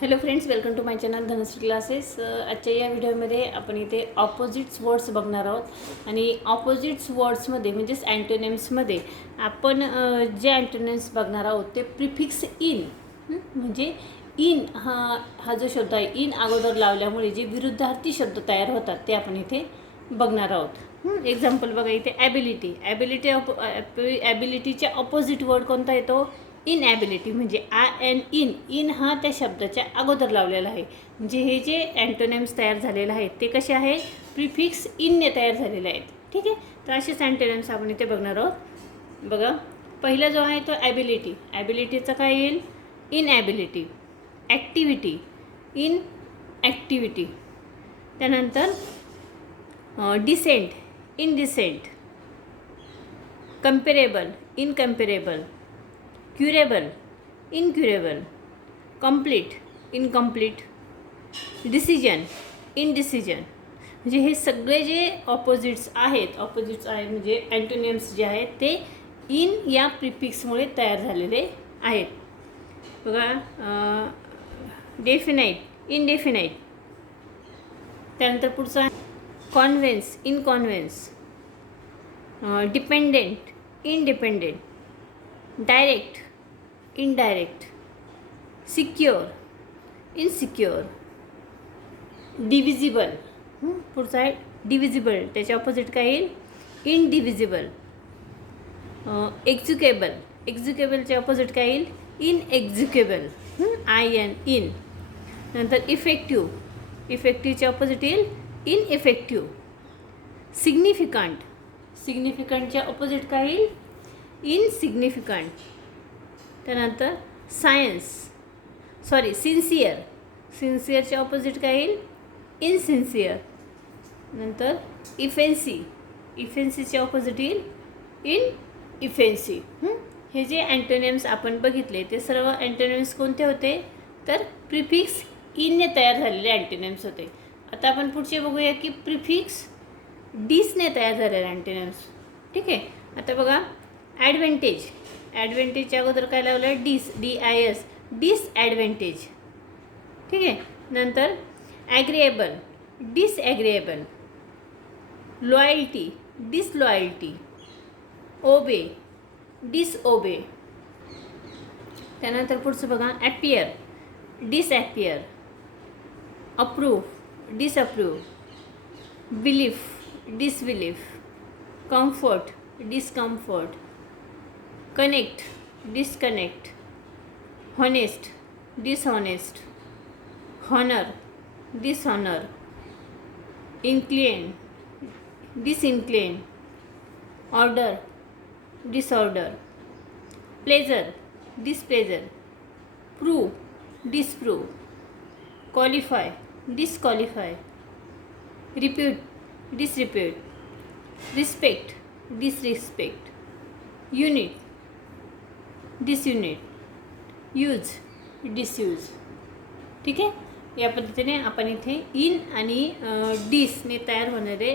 Hello friends welcome to my channel Dhanashree classes आजच्या या व्हिडिओमध्ये आपण इथे ऑपोजिट्स वर्ड्स बघणार आहोत. आणि ऑपोजिट्स वर्ड्समध्ये म्हणजेच अँटोनेम्समध्ये आपण जे अँटोनेम्स बघणार आहोत ते प्रिफिक्स इन म्हणजे इन हा हा जो शब्द आहे इन अगोदर लावल्यामुळे जे विरुद्धार्थी शब्द तयार होतात ते आपण इथे बघणार आहोत. एक्झाम्पल बघा इथे ॲबिलिटी ॲबिलिटी ऑप ॲबिलिटीच्या ऑपोजिट वर्ड कोणता येतो? इनॲबिलिटी म्हणजे आय एन इन इन हा त्या शब्दाच्या अगोदर लावलेला आहे. म्हणजे हे जे अँटोनेम्स तयार झालेले आहेत ते कसे आहे प्रिफिक्स इनने तयार झालेले आहेत. ठीक आहे? तर असेच अँटोनेम्स आपण इथे बघणार आहोत. बघा पहिला जो आहे तो ॲबिलिटी ॲबिलिटीचा काय येईल? इनॲबिलिटी ॲक्टिव्हिटी इन ॲक्टिव्हिटी त्यानंतर decent indecent comparable incomparable curable incurable complete incomplete decision indecision. म्हणजे हे सगळे जे ऑपोजिट्स आहेत ऑपोजिट्स आहेत म्हणजे अँटोनियम्स जे आहेत ते इन या प्रिफिक्समुळे तयार झालेले आहेत. बघा डेफिनाईट इनडेफिनाईट त्यानंतर पुढचा convenience inconvenience dependent independent direct indirect secure insecure divisible पुढचा आहे डिव्हिजिबल त्याच्या ऑपोजिट काय येईल? इनडिव्हिजिबल एक्झिक्युएबल एक्झिक्युएबलच्या ऑपोजिट काय येईल? इनएक्झिक्युएबल आय एन इन नंतर इफेक्टिव्ह इफेक्टिव्हच्या ऑपोजिट येईल? इनइफेक्टिव्ह सिग्निफिकंट सिग्निफिकंटच्या ऑपोजिट काय येईल? इनसिग्निफिकंट त्यानंतर सायन्स. सॉरी सिन्सिअर सिन्सिअरच्या ऑपोजिट काय येईल? इनसिन्सिअर नंतर इफेन्सी इफेन्सीच्या ऑपोजिट येईल? इन इफेन्सी हे? जे अँटोनियम्स आपण बघितले ते सर्व अँटोनियम्स कोणते होते? तर प्रिफिक्स इनने तयार झालेले अँटोनियम्स होते. आता आपण पुढचे बघूया की प्रिफिक्स डीसने तयार झालेले अँटोनियम्स ठीक आहे? आता बघा ॲडव्हेंटेज ॲडव्हेंटेजच्या अगोदर काय लावलं dis D I S disadvantage ठीक आहे नंतर agreeable disagreeable loyalty disloyalty obey disobey त्यानंतर पुढचं बघा appear disappear approve disapprove belief disbelief comfort discomfort connect disconnect honest dishonest honour dishonour incline disincline order disorder pleasure displeasure prove disprove qualify disqualify repute disrepute respect disrespect unit Disunite use disuse ठीक आहे? या पद्धतीने आपण इथे in आणि डिसने तयार होणारे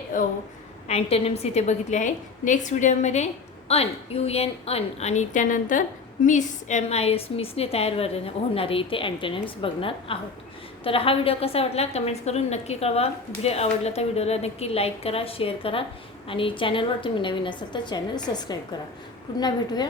antonyms इथे बघितले आहे. नेक्स्ट व्हिडिओमध्ये अन यू एन अन आणि त्यानंतर मिस एम आय एस मिसने तयार वर- होणारे इथे अँटोनिम्स बघणार आहोत. तर हा व्हिडिओ कसा वाटला कमेंट्स करून नक्की कळवा. व्हिडिओ आवडला तर व्हिडिओला नक्की लाईक करा शेअर करा आणि चॅनलवर तुम्ही नवीन असाल तर चॅनल सबस्क्राईब करा. पुन्हा भेटूया.